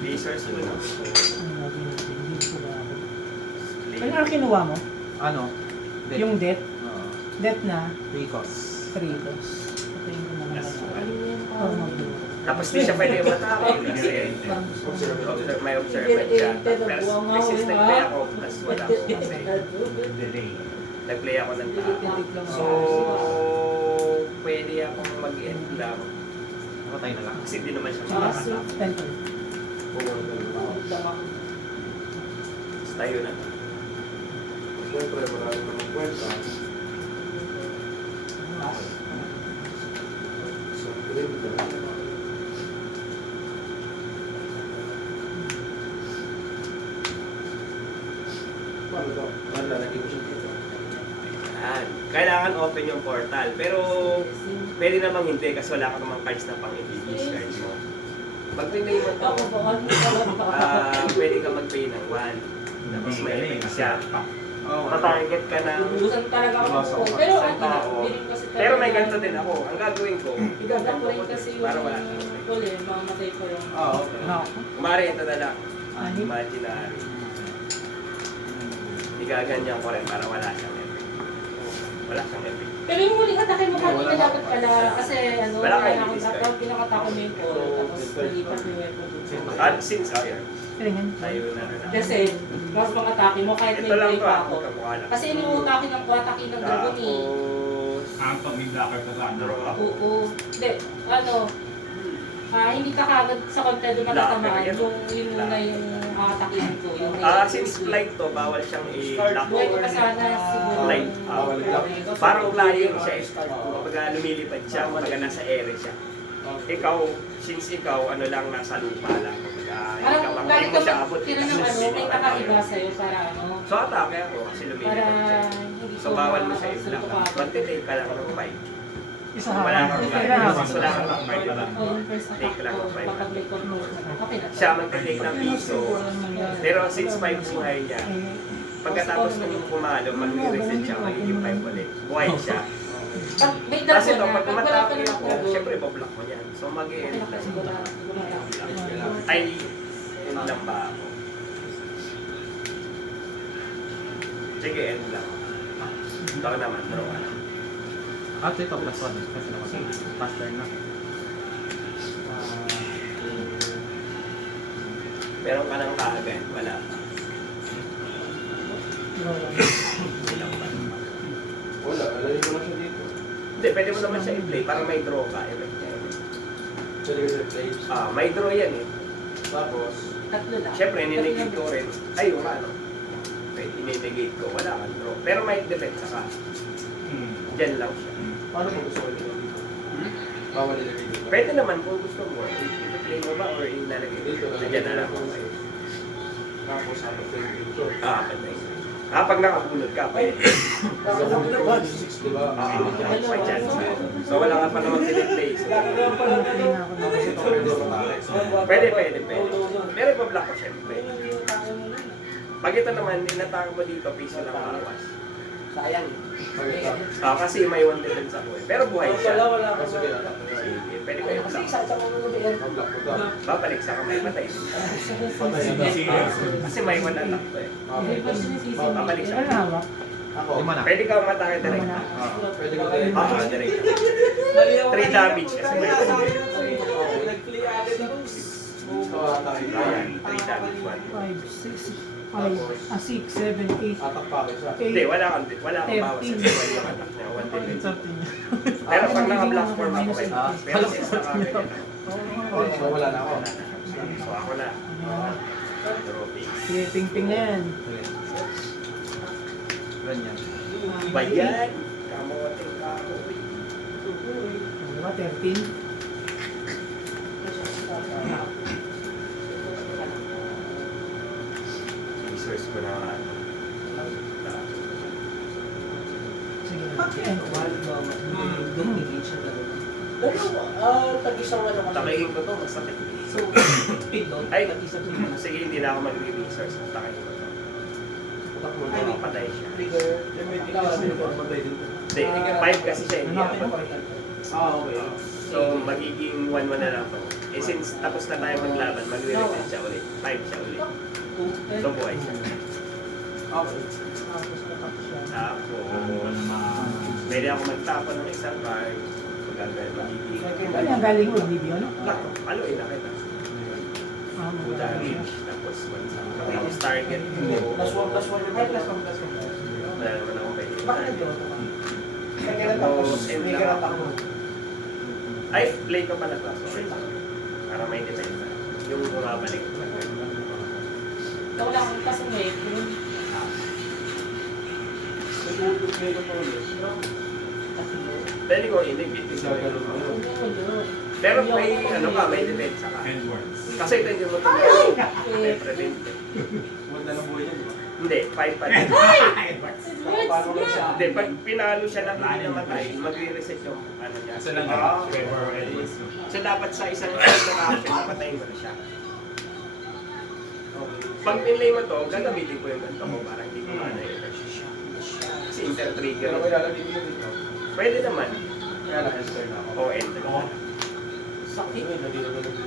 Lasers mo na. Ano ang kinuha mo? Ano? Yung death? Oo. Death na? Recos. Kratos. Patayin ko naman Yes. pala. Ano yan? Oh, mag-do. Tapos di siya pwede matake kasi may observant siya. Pero resistant play ako, plus wala ako kasi Delay. nag-play ako ng tao. So, pwede akong mag-end lang. Patay na lang. Kasi hindi naman siya Ah, makakatak. Enter. Tapos tayo na. Siyempre, marami naman kwenta. So, green ka. Paano to? Lalagay ko siya dito. Yan. Kailangan open yung portal. Pero pwede namang hindi kasi wala ka namang cards na pang i-discard mo. Pag pinay mo to, Ako ba? pwede ka mag-pay ng 1. Tapos may effect siya. Matarget ka ng Ubusan talaga ako. Pero ano, bilhin kasi talaga. Pero may ganito din ako. Ang gagawin ko, Igagap ko rin kasi yung para wala siyang effect. huli, mamatay ko yung... Oo, okay. No. Kumari ito na lang. Ano? Imaginary. Igaganyan ko rin para wala siyang effect. Wala siyang effect. Pero yung huling atake mo kanina dapat pala, kasi ano, Wala kayo kaya i-discard. ako pinakatako mo yung polo, tapos nalipat mo yung weapon. At since, ayan, Tingnan. tayo na rin. Kasi, mas makatake mo kahit may Ito lang play to pa ah, ako. magkamukha lang. Kasi iniutake ng kuwatake ng dragon eh. Tapos, Ang pag may blocker ka ka, draw ako. Oo. Hindi, ano, hindi ka kagad sa kontento na tatamaan. Yung muna yung atakihan ko. Yung Since flight to, bawal siyang i-lock. Pwede pa sana siguro. Flight. Parang flying siya eh. Kapag lumilipad siya, kapag nasa ere siya. ikaw, since ikaw, ano lang, nasa lupa lang. Parang Ikaw lang, lagi hindi mo siya ka abot. tira ng ano, may nakaiba sa'yo para ano. So, atake ako kasi Para lumilipad siya. hindi So, bawal mo sa i-block. Mag-take ka lang ng 5. Isa Wala hawak. kang Isa five. hawak. Wala kang five. O yung first attack Take lang ko, ng 5. kapag may control, okay na. Siya mag-take ng piso. Pero since 5 buhay niya, pagkatapos nung pumalo, mag-reset siya, magiging 5 ulit. Buhay siya. Pag may dalawa Kasi ito, na, pag pag wala ka matapos na ako, ako, syempre bablock mo yan. So mag-end okay na kasi wala na. Ay, end lang ba ako? Sige, end lang. Ikaw naman, draw ka lang. At ito, plus 1 eh. Kasi naman, pass turn na. Meron ka ng kaagad, wala pa. Ilang pa. Wala, alalagay ko na siya dito. Hindi, pwede mo naman siya i-play para may draw ka. Pwede ko siya play. May draw yan eh. Tapos, Tatlo lang. Siyempre, ninegate ko rin. Ay, yung ano. Pwede, ninegate ko. Wala kang draw. Pero may defense ka. Diyan lang siya. paano kung gusto ko nilagay dito? Bawal nilagay dito. Pwede naman kung gusto mo. I-play mo ba or ilalagay Dito dito? na Diyan na lang. Tapos, ano ko yung dito. Patay. Pag nakabunod ka, pwede. Nakabunod ko, 6, di ba? May chance. So, wala ka pa naman piniplay. So, Tapos ito, pwede matake. pwede. Pero pa-block ko syempre. Pag ito naman, inatake mo dito, piso lang awas. Sayang. Kasi may one defense ako eh. Pero buhay siya. Kasi kaya atak mo yan. Sige, pwede kayo Kasi block. isa sa mga lumiyan. Mablock ko to. Babalik sa kamay, patay. Patay na to. Kasi may one attack ko eh. Babalik sa Ano kamay. hawak? Ako, Lima na. Pwede ka matake direct. pwede ko tayo. Direct. 3 damage kasi may one. Nag-play agad ako. So, atake ko. Ayan, 3 damage 1. 5, 6, 6, 7, 8, Atak pa ako isa. Hindi, wala kang bawas kasi one yung attack niya. One defense. Pero pag naka-block form ako kayo. Pero since nakaganyan ako. So, wala na ako. So ako na. Trophy. Sige, ping-ping na yan. Ganyan. Bayan! Kamoting kahoy. Diba, 13? Resource ko na Sige. Tag-isang ano kasi. takihin ko to, masakit. So, pindot. Ay, Tag-isang sige, hindi na ako mag-resource. Takihin ko to. Ay, patay siya. trigger. Matay dito. Hindi, 5 kasi siya, hindi ako. Okay. So, magiging 1-1 na lang to. Eh, since tapos na tayo maglaban, mag-reset siya ulit. 5 siya ulit. So, buhay siya. Okay. Tapos, pwede ako magtapon ng isang card. Magagawin, magiging... Ano yung galing mo, Oblivion? Paluin na kita. Good damage. Tapos, tapos target ko. Plus one yung Wala naman akong pwede. Bakit nag-draw ka? Kaya tapos, may attack mo. Ay, play ko pala to. Sorry. Para may defense. Yung bumabalik. Ikaw lang kasi may Nag-play ko pa ulit. Pwede ko inibit. Gagano mo yun. Pero may ano ka, may defense ka. Kasi ito hindi mo ito. May prevent. Wala na buhay yan, di ba? Hindi, 5 pa rin. Paano lang siya? Hindi, pag pinalo siya na hindi namatay, magre-reset yung ano niya. Asa lang So dapat sa isang action, napatayin mo na siya. Pag pinlay mo to, gagamitin ko yung ganito mo para hindi ko mana yun. Kasi inter-trigger. Pero ilalagay ko dito. Pwede naman. Kaya lang, enter na ako. O end. Sakit. Ayun, nandito na dito.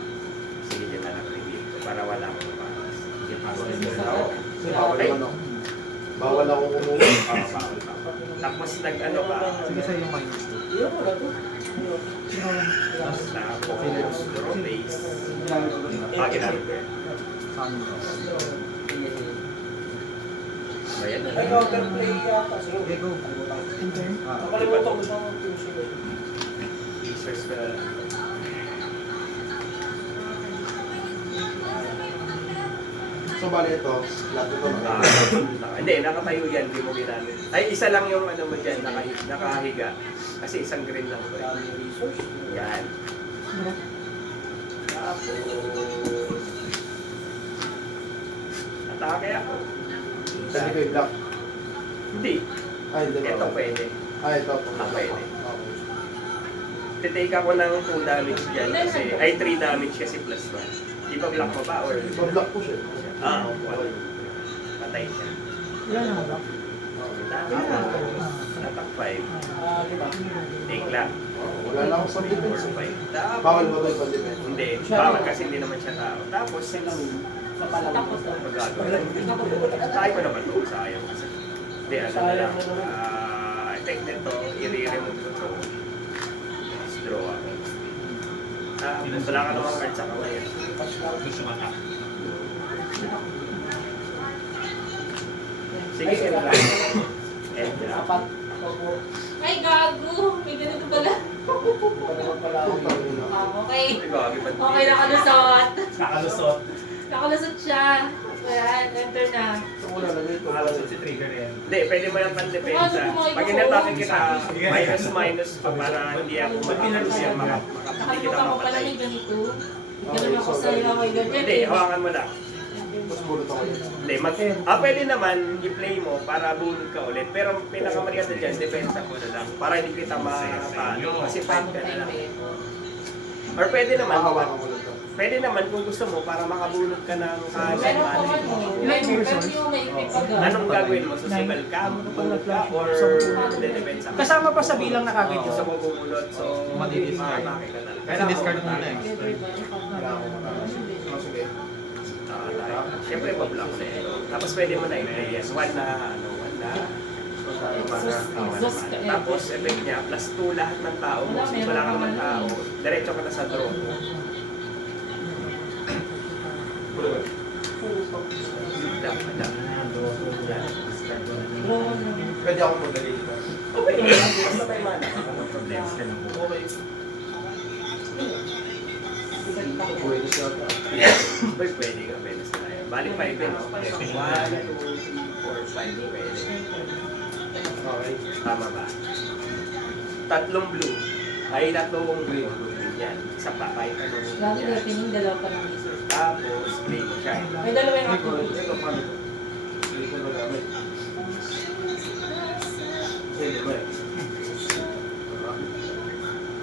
Sige, dyan na lang reveal ko para wala akong paras. Sige, pasok. Kasi bawal naman ako. Bawal ako kumuha. Tapos nag-ano ka. Sige sa'yo yung minus 2. Yun mo na to. Tapos, draw base. Ginamit ko yan. Saan mo? Ayan na. Ay, counterplay yata. Sige. Okay, go. Enter. Nakalimutan ko sa mga tusin. Research ko na lang. So, bali ito, lahat ito Hindi, nakatayo yan, hindi mo ginamit. Ay, isa lang yung ano mo dyan, nakahiga. Kasi isang green lang ko. Dami resource. Yan. Tapos, atake ako. Pwede ko i-block. Hindi. Ay, hindi ba? Ito pwede. Ay, ito. Pwede. Okay. Titake ako ng 2 damage dyan kasi, ay 3 damage kasi plus 1. Ipa-block mo ba or? Iba-block ko siya. Wala. Patay siya. Ilan na ba? Tapos, attack 5. Take lang. Wala lang akong pag-defense. 4, 5. Tapos, Bawal ba ito pag-defense? hindi. Bawal kasi hindi naman siya tao. Tapos, Tapos, magagawin. Tayo ko naman ito. Sayang kasi. Hindi, ano na lang. Effect nito, i-remove ko ito. Tapos draw ako. Wala ka namang card sa kamay. Gusto mata. Sige, sige lang. And Apat. ay gago! May ganito pala. Okay. Okay, nakalusot. Nakalusot. Nakalusot siya. Ayan, enter na. Wala na dito. Nakalusot si trigger yan. Hindi, pwede mo yung pandepensa. Pag inatake kita, minus pa para hindi ako makakalus yung hindi kita Nakalimutan ko pala mapatay. yung ganito. Ganun ako sa iyo. Hindi, hawakan mo lang. Mas bulot ako yun. Hindi, pwede naman i-play mo para bunod ka ulit. Pero pinakamaganda dyan, depensa mo na lang. Para hindi kita matalo. Kasi 5 ka na lang. Or pwede naman, Hawakan mo lang ito. pwede naman kung gusto mo para makabunod ka ng Meron ko ano. Meron yung maipit pa ga. Anong gagawin mo? Susugal ka, bunod ka, or depensa mo? Kasama pa sa bilang na kagad Gusto yun. mo bumulot, so Madi-discard. atake ka talaga. Kasi discard mo na eh. Wala akong matalas. Oh, sige. Siyempre, pablock na ito. Tapos pwede mo na i-play yan. One na. Exhaust ka. Tapos, effect niya, plus 2 lahat ng tao mo. Since wala ka naman tao, diretso ka na sa draw. Madam. Pwede akong madali dito. Okay, basta may mana. Anong problema? Okay. Pwede siya. Pwede ka, pwede sa tayo. Balik 5 din. 1, 2, 3, 4, 5, pwede. Okay. Tama ba? Tatlong blue. Ay, tatlong green. Yan. Isa pa, kahit anong Lagi yan. defining dalawa pa ng isa. Tapos, play mo siya. May dalawa yung ako. Ito paano ito? Hindi ko nagamit. Sige ba eh? 1,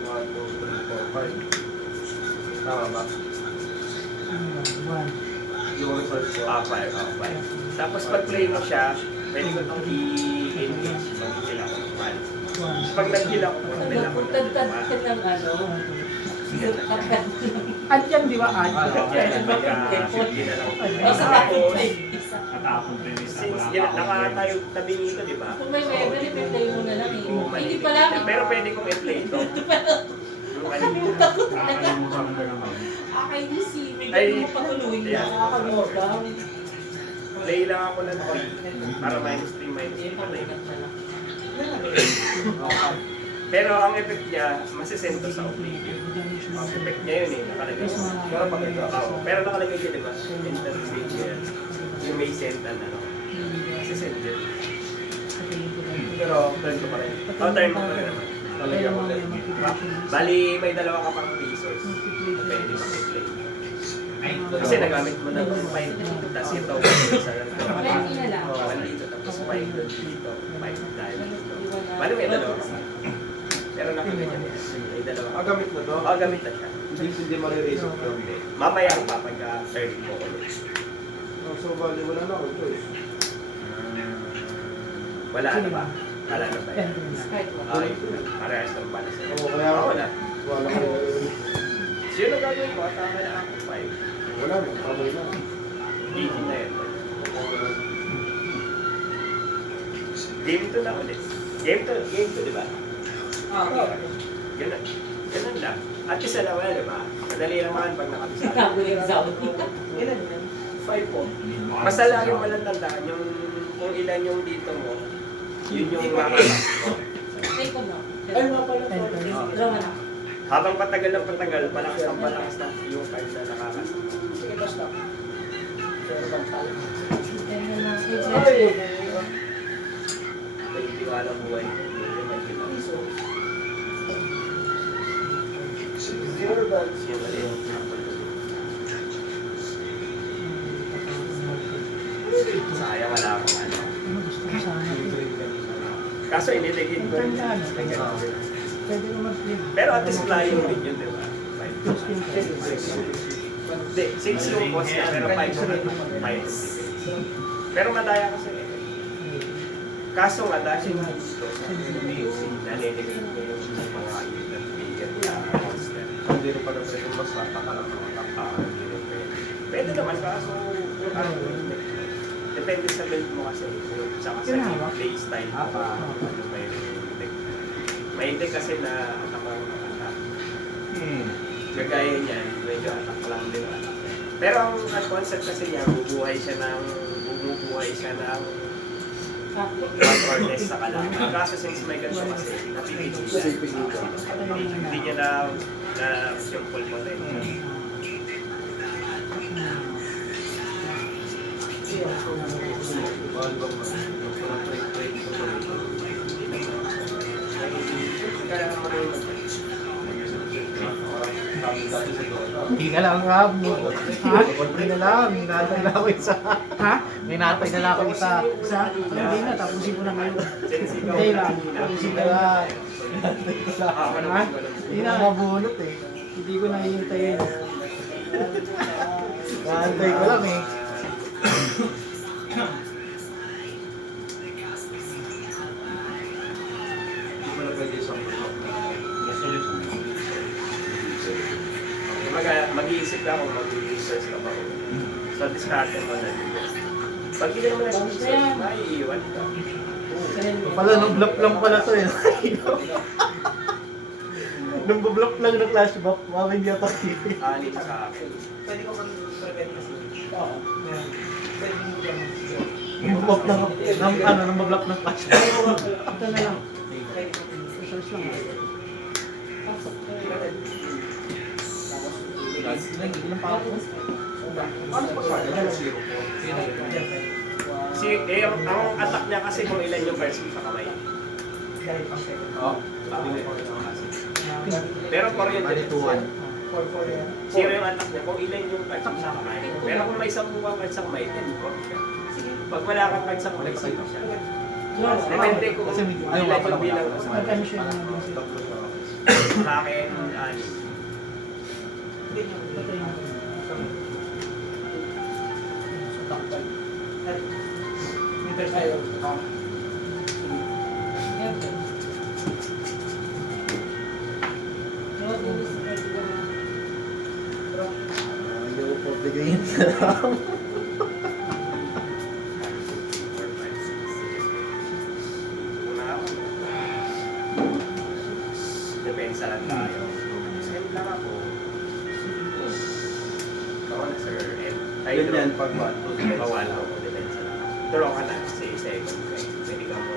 2, 3, 4, 5. Tama ba? Yung resource ko. 5. Tapos, pag play mo siya, pwede ko itong i-engage. Mag-kill ako ng 1. Pag nag-kill ako, nag-kill ako ng Nagtagtad ka ng ano. Andiyan, di ba? Yan, magka-50 na lang. O sa Tapos, isa. Natapon premise na since wala pa. nakatayo tabi nito, di ba? Kung may weapon, i-play mo na lang eh. Oo, Hindi mali. pala. Pero pwede kong i-play ito. Yung Nakalimutan ko talaga. Nakakalimutan ko na naman. Akainis eh. May Ay, ganun mo patuloy na. yeah. Nakakalimutan. Play lang ako ng 3 para minus 3, minus 3 patay. Pero ang effect niya, masisento sa oblivion. Ang effect niya yun eh, nakalagay. Pero pag ito. Pero nakalagay siya, di ba? Enter stage yan. You may send an ano. Masisend yun. Pero turn ko pa rin. Turn mo pa rin naman. Lalagyan ko ulit. Bali, may dalawa ka pang resource. Pwede maki-play. Kasi nagamit mo na ng 5 tapos ito, isa lang ito. Plenty na lang. 1 dito, tapos 5 doon dito, 5 dahil dito. Bali, may dalawa ka. Pero nakaganyan yan. May dalawa ka. Gamit na to? Gamit na siya. Hindi marirase ko. Mamaya pa pagka-turn mo ulit. So, bali, wala na akong choice. Wala na ba? Wala na ba yan? Kahit wala. Ay, parehas ng bala sa'yo. Oo, kaya ako. Wala. Wala ko. Sino gagawin ko? Atama na ako 5. Wala na. Kamay na. GG na yan. Game 2 na ulit. Game 2, di ba? Ganun. Ganun lang. At isa lang wala, di ba? Madali naman pag nakabisa. Ikaw yung zombie. Ilan yan? 5 po. Basta lagi mo lang tandaan yung kung ilan yung dito mo, yun yung makakas mo. Take ko na. Ay, nga pala. Draw na. Habang patagal ng patagal, palakas ng yung card na nakakas. Sige, basta. Pero bang pala. Enter na. Ay! Hindi ko alam buhay. Hindi ko alam. Zero dance. Yung maliit. Sayang wala akong ano. Ano gusto ko sana? Kaso iniligid ko rin. Ang ganda, no? Pwede naman flip. Pero at least flying din yun, di ba? Hindi, 6 yung cost niya, pero 5 yung 5. Pero madaya kasi eh. Kaso nga dahil nga dito, naniligid ko yung mga unit bigyan na monster. Hindi rin pala sa yung basta, taka lang naman. Hindi rin pwede. Pwede naman, kaso depende sa build mo kasi. Tsaka sa Kinahawak? play style mo pa. Ano ba yung deck. May deck kasi na attack lang ng attack. Kagaya niyan, medyo attack lang din ang attack. Pero ang concept kasi niya, bumubuhay siya ng 1 or less sa kalaban. Kaso since may ganito kasi, napipigil siya. Hindi niya na simple mo rin. Kaya marunong Hindi ka lang ha. Hindi na lang. Hinatay na ako isa. Ha? Hinatay na lang ako isa. Isa? Hindi na, tapusin ko na ngayon. sensitive. Hindi lang. Tapusin ko na. Ako naman Ha? walang Hindi na. Mabunot eh. Hindi ko nahihintayin. Hinatay ko lang eh. Mag-iisip ka kung mag-research ka ba. So, discard mo na dito. Pag hindi mo nag-research, maiiwan ka. Pala, nung bluff lang pala to eh. Nung bluff lang ng clash buff, mami hindi ako kipi. Ani sa akin. Pwede ko mag-prevent kasi. Oo. Pwede mo dyan. Nung bluff ng, nung bluff ng clash buff. Ito na lang. Research lang. Ang attack niya kasi kung ilan yung cards mo sa kamay. Pero kuryente. Zero yung attack niya kung ilan yung cards mo sa kamay. Pero kung may 10 kang cards sa kamay, 10 pro siya. Pag wala kang cards sa kamay, 0 siya. Depende kung ilan yung bilang mo sa kamay. Magkano siya yung natin? Sa akin, ani. Ito yung Meter sa'yo. Hindi ko po bigayin sa lang. Depensa lang tayo. Send lang ako. Ako na sir. Tayo Ganyan pag what? Mawala ako. Depensa lang. Draw ka na. Say second. Pwede ka mo.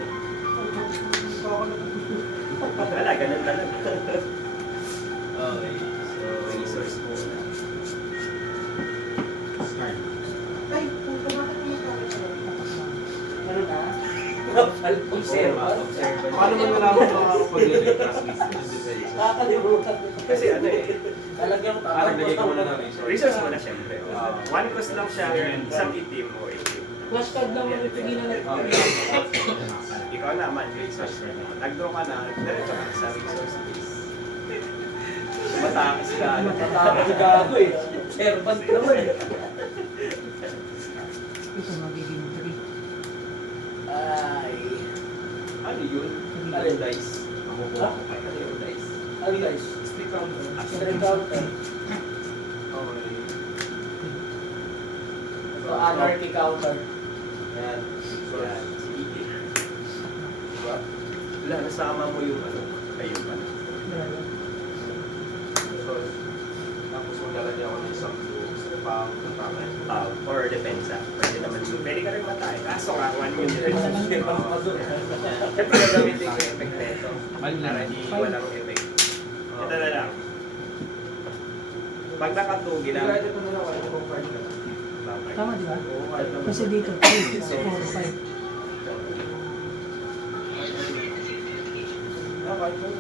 Wala, ganun talaga. Okay. So, Resource mo na. Ay, puto nga ka naman sa ano na? Observe. paano mo nalaman kung ako pag-request? Nakakalimutan. Kasi ano eh. Talagang Naglagay ka muna ng resource. Resource mo na syempre. One cost lang siya. Isang itim o itim. Flashcard lang ang pigilan natin. Ikaw naman, resource mo. Nag-draw ka na. Diretso ka sa resource base. Matakas ka. Natatakot si Gago eh. Servant naman eh. Ito magiging 3. Ay. Ano yun? Ano yung dice? Ha? Ano yung dice? Ano guys? Stick counter. Straight counter. Okay. So, anarchy counter. Ayan. So, Yan. Sige. diba? Wala, nasama mo yung ano. Ayun pa. So, tapos maglalagyan ako ng isang pang tatangay. Or depensa. Pwede naman yun. Pwede ka rin matay. Kaso nga, 1 yung depensa. Siyempre, gagamitin ko yung effect na ito. Para hindi walang effect. Ito na lang. Pag naka-2, ginamit. Ito na lang, ano kung card na. Bakit? Tama di ba? Oo, card na. Kasi dito 3, 4, 5. Ah, card na.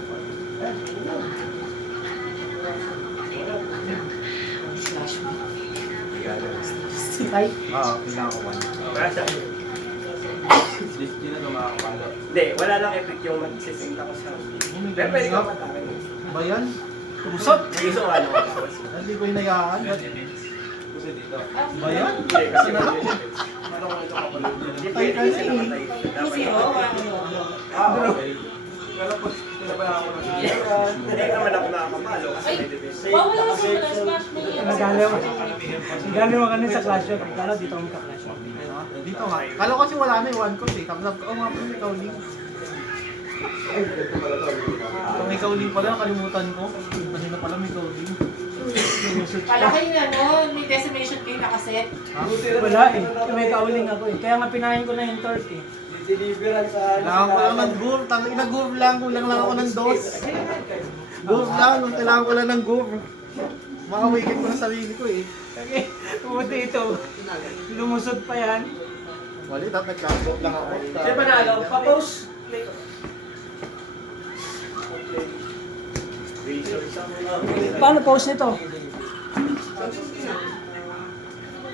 Ay, Oo, kailangan ko 1. Wala siya. Hindi na makakapalo. Hindi, wala lang effect yung magsisinta ko sa pero pwede ka matake. Ba yan? Usot! Gusto ko ano tapos. Hindi ko hinayaan. Kasi dito. Ba yan? Hindi, kasi na lang. Ano kung ito kapalo? Hindi Ay, pwede kasi. siya namatay. Kasi walang Okay. Pero po, pinabayaan ko na siya. Hindi naman ako nakakapalo kasi may defense. Wala sa smash mo yun. nagalaw mo kanina sa Clash Royale. Kala dito kami ka-Clash Royale. Dito nga. Kala ko kasi wala na yung 1 course eh. Tapos sabi ko, oh mga pala may kauling. Kung may kauling pala, nakalimutan ko. Kasi na pala may kauling. Kala kayo ano, may decimation kayo nakaset. Wala eh. May kauling ako eh. Kaya nga pinahin ko na yung torque eh. Deliveran sa... Kailangan ko lang ng groove. Ina groove lang. Kulang lang ako ng dos. Groove lang. Kailangan ko lang ng groove. Maka-wicked ko na sarili ko eh. Okay, pumunti ito. Lumusot pa yan. Wali, dapat nag-groove lang ako. Sino ba nalo? Pa-post. Paano pause nito?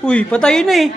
Uy, patayin na eh.